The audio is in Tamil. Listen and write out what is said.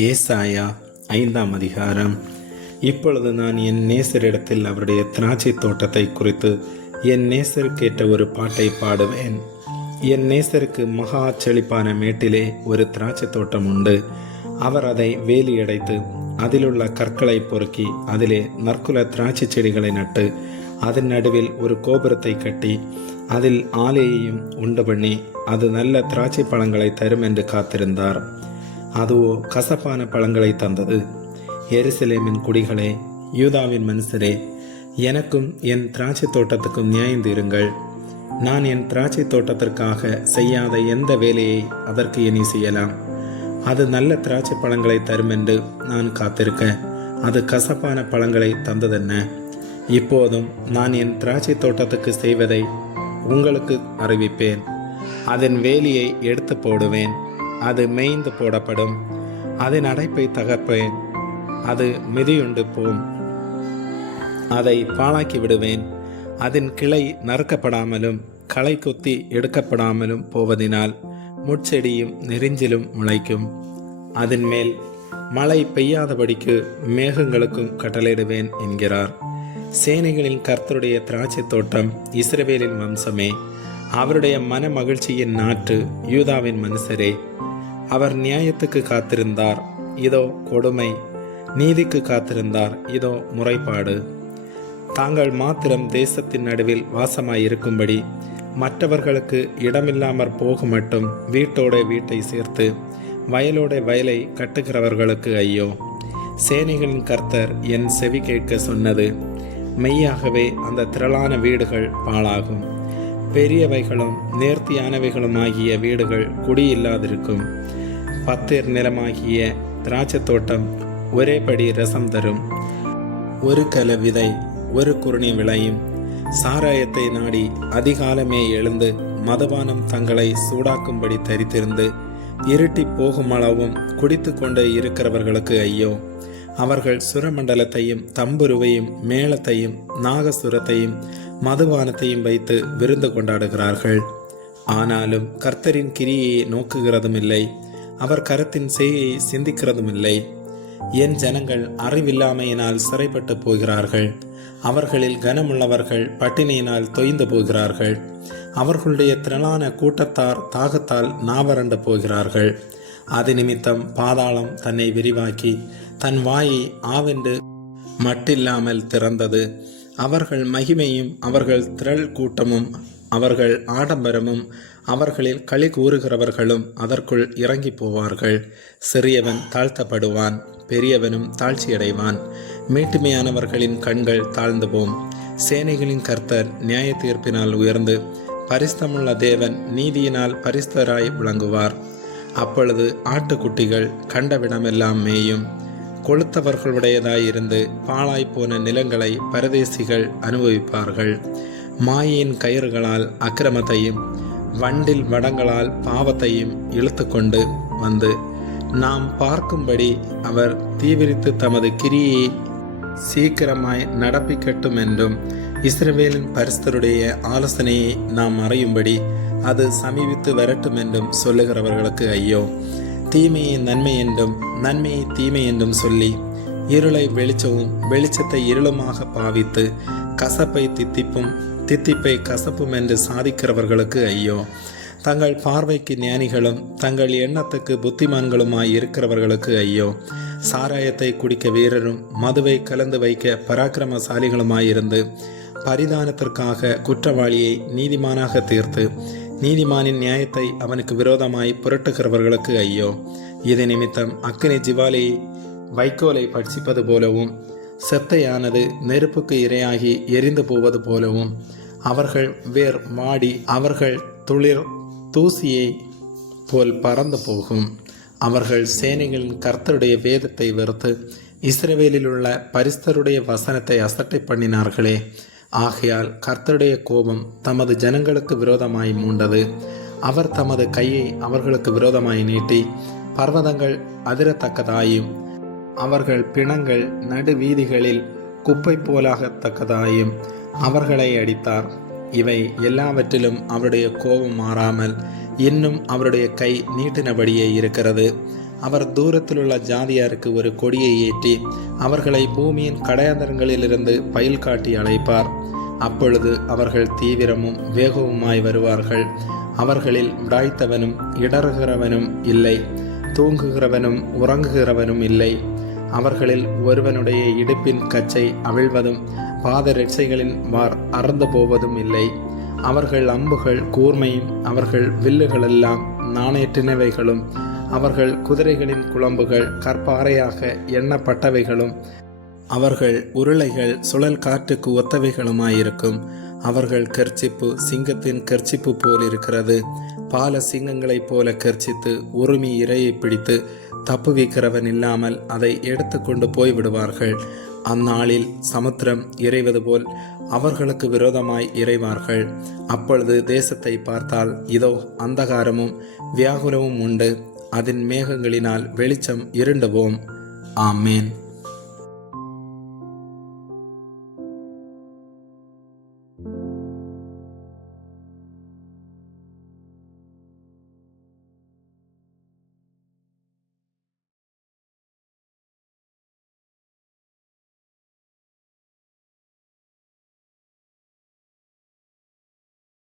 ஏசாயா 5ஆம் அதிகாரம். இப்பொழுது நான் என் நேசரிடத்தில் அவருடைய திராட்சை தோட்டத்தை குறித்து என் நேசருக்கேற்ற ஒரு பாட்டை பாடுவேன். என் நேசருக்கு மகா செழிப்பான மேட்டிலே ஒரு திராட்சை தோட்டம் உண்டு. அவர் அதை வேலியடைத்து அதிலுள்ள கற்களை பொறுக்கி அதிலே நற்குல திராட்சை செடிகளை நட்டு அதன் நடுவில் ஒரு கோபுரத்தை கட்டி அதில் ஆலையையும் உண்டு பண்ணி அது நல்ல திராட்சை பழங்களை தரும் என்று காத்திருந்தார். அதுவோ கசப்பான பழங்களை தந்தது. எருசலேமின் குடிகளே, யூதாவின் மனுஷரே, எனக்கும் என் திராட்சை தோட்டத்துக்கும் நியாயந்தீருங்கள். நான் என் திராட்சை தோட்டத்திற்காக செய்யாத எந்த வேலையை அதற்கு இனி செய்யலாம்? அது நல்ல திராட்சை பழங்களை தரும் என்று நான் காத்திருக்க அது கசப்பான பழங்களை தந்ததென்ன? இப்போதும் நான் என் திராட்சை தோட்டத்துக்கு செய்வதை உங்களுக்கு அறிவிப்பேன். அதன் வேலியை எடுத்து போடுவேன், அது மேய்ந்து போடப்படும். அதன் அடைப்பை தகர்ப்பேன், அது மிதியுண்டு போம். அதை பாழாக்கி விடுவேன். அதன் கிளை நறுக்கப்படாமலும் களை கொத்தி எடுக்கப்படாமலும் போவதினால் முட்செடியும் நெரிஞ்சிலும் முளைக்கும். அதன் மேல் மழை பெய்யாதபடிக்கு மேகங்களுக்கும் கட்டளையிடுவேன் என்கிறார். சேனைகளின் கர்த்தருடைய திராட்சை தோட்டம் இஸ்ரவேலின் வம்சமே, அவருடைய மன மகிழ்ச்சியின் நாட்டு யூதாவின் மனுஷரே. அவர் நியாயத்துக்கு காத்திருந்தார், இதோ கொடுமை; நீதிக்கு காத்திருந்தார், இதோ முறைப்பாடு. தாங்கள் மாத்திரம் தேசத்தின் நடுவில் வாசமாயிருக்கும்படி மற்றவர்களுக்கு இடமில்லாமற் போக மட்டும் வீட்டோட வீட்டை சேர்த்து வயலோட வயலை கட்டுகிறவர்களுக்கு ஐயோ! சேனைகளின் கர்த்தர் என் செவி கேட்க சொன்னது மெய்யாகவே அந்த திரளான வீடுகள் பாழாகும். பெரியவைகளும் நேர்த்தியானவைகளுமாகிய வீடுகள் குடியில்லாதிருக்கும். பத்திர் நிலமாகிய திராட்சை தோட்டம் ஒரேபடி ரசம் தரும். ஒரு கல விதை ஒரு குருணி விளையும். சாராயத்தை நாடி அதிகாலமே எழுந்து மதுபானம் தங்களை சூடாக்கும்படி தரித்திருந்து இருட்டி போகும் அளவும் குடித்து கொண்டு இருக்கிறவர்களுக்கு ஐயோ! அவர்கள் சுரமண்டலத்தையும் தம்புருவையும் மேளத்தையும் நாகசுரத்தையும் மதுபானத்தையும் வைத்து விருந்து கொண்டாடுகிறார்கள். ஆனாலும் கர்த்தரின் கிரியை நோக்குகிறதும் இல்லை, அவர் கரத்தின் செய்யை சிந்திக்கிறதும் இல்லை. என் ஜனங்கள் அறிவில்லாமையினால் சிறைப்பட்டு போகிறார்கள். அவர்களில் கனமுள்ளவர்கள் பட்டினியினால் தொய்ந்து போகிறார்கள். அவர்களுடைய திரளான கூட்டத்தார் தாகத்தால் நாவறண்டு போகிறார்கள். அது நிமித்தம் பாதாளம் தன்னை விரிவாக்கி தன் வாயை ஆவென்று மட்டில்லாமல் திறந்தது. அவர்கள் மகிமையும் அவர்கள் திரள் கூட்டமும் அவர்கள் ஆடம்பரமும் அவர்களில் களி கூறுகிறவர்களும் அதற்குள் இறங்கி போவார்கள். சிறியவன் தாழ்த்தப்படுவான், பெரியவனும் தாழ்ச்சியடைவான். மேட்டுமையானவர்களின் கண்கள் தாழ்ந்து போம். சேனைகளின் கர்த்தர் நியாய தீர்ப்பினால் உயர்ந்து பரிசுத்தமுள்ள தேவன் நீதியினால் பரிசுத்தராய் விளங்குவார். அப்பொழுது ஆட்டுக்குட்டிகள் கண்டவிடமெல்லாம் மேயும். கொளுத்தவர்களுடையதாயிருந்து பாழாய்ப்போன நிலங்களை பரதேசிகள் அனுபவிப்பார்கள். மாயின் கயிறுகளால் அக்கிரமத்தையும் வண்டில் வடங்களால் பாவத்தையும் இழுத்து கொண்டு வந்து நாம் பார்க்கும்படி அவர் தீவிரித்து தமது கிரியை சீக்கிரமாய் நடப்பிக்கட்டும் என்றும் இஸ்ரவேலின் பரிசுத்தருடைய ஆலோசனையை நாம் அறியும்படி அது சமீபித்து வரட்டும் என்றும் சொல்லுகிறவர்களுக்கு ஐயோ! தீமையை நன்மை என்றும் நன்மையை தீமை என்றும் சொல்லி இருளை வெளிச்சமும் வெளிச்சத்தை இருளுமாக பாவித்து கசப்பை தித்திப்பும் தித்திப்பை கசப்பும் என்று சாதிக்கிறவர்களுக்கு ஐயோ! தங்கள் பார்வைக்கு ஞானிகளும் தங்கள் எண்ணத்துக்கு புத்திமான்களுமாய் இருக்கிறவர்களுக்கு ஐயோ! சாராயத்தை குடிக்க வீரரும் மதுவை கலந்து வைக்க பராக்கிரமசாலிகளுமாயிருந்து பரிதானத்திற்காக குற்றவாளியை நீதிமானாக தீர்த்து நீதிமானின் நியாயத்தை அவனுக்கு விரோதமாய் புரட்டுகிறவர்களுக்கு ஐயோ! இது நிமித்தம் அக்கினி ஜிவாலையை வைக்கோலை பட்சிப்பது போலவும் செத்தையானது நெருப்புக்கு இரையாகி எரிந்து போவது போலவும் அவர்கள் வேர் வாடி அவர்கள் துளிர் தூசியை போல் பறந்து போகும். அவர்கள் சேனைகளின் கர்த்தருடைய வேதத்தை வெறுத்து இஸ்ரவேலில் உள்ள பரிசுத்தருடைய வசனத்தை அசட்டை பண்ணினார்களே. ஆகையால் கர்த்தருடைய கோபம் தமது ஜனங்களுக்கு விரோதமாய் மூண்டது. அவர் தமது கையை அவர்களுக்கு விரோதமாய் நீட்டி பர்வதங்கள் அதிரத்தக்கதாயும் அவர்கள் பிணங்கள் நடுவீதிகளில் குப்பை போலாகத்தக்கதாயும் அவர்களை அடித்தார். இவை எல்லாவற்றிலும் அவருடைய கோபம் மாறாமல் இன்னும் அவருடைய கை நீட்டினபடியே இருக்கிறது. அவர் தூரத்திலுள்ள ஜாதியாருக்கு ஒரு கொடியை ஏற்றி அவர்களை பூமியின் கடையாந்தரங்களிலிருந்து பயில் காட்டி அழைப்பார். அப்பொழுது அவர்கள் தீவிரமும் வேகவுமாய் வருவார்கள். அவர்களில் விடாய்த்தவனும் இடறுகிறவனும் இல்லை, தூங்குகிறவனும் உறங்குகிறவனும் இல்லை. அவர்களில் ஒருவனுடைய இடுப்பின் கச்சை அவிழ்வதும் பாதரட்சைகளின் வார் அறந்து போவதும் இல்லை. அவர்கள் அம்புகள் கூர்மையும் அவர்கள் வில்லுகளெல்லாம் நாணேற்றினவைகளும் அவர்கள் குதிரைகளின் குளம்புகள் கற்பாறையாக எண்ணப்பட்டவைகளும் அவர்கள் உருளைகள் சுழல் காற்றுக்கு ஒத்தவைகளுமாயிருக்கும். அவர்கள் கர்ச்சிப்பு சிங்கத்தின் கர்ச்சிப்பு போல் இருக்கிறது. பால சிங்கங்களைப் போல கர்ச்சித்து உருமி இரையை பிடித்து தப்புவிக்கிறவன் இல்லாமல் அதை எடுத்து கொண்டு போய்விடுவார்கள். அந்நாளில் சமுத்திரம் இறைவது போல் அவர்களுக்கு விரோதமாய் இறைவார்கள். அப்பொழுது தேசத்தை பார்த்தால் இதோ அந்தகாரமும் வியாகுலமும் உண்டு. அதன் மேகங்களினால் வெளிச்சம் இருண்டுவோம். ஆமேன்.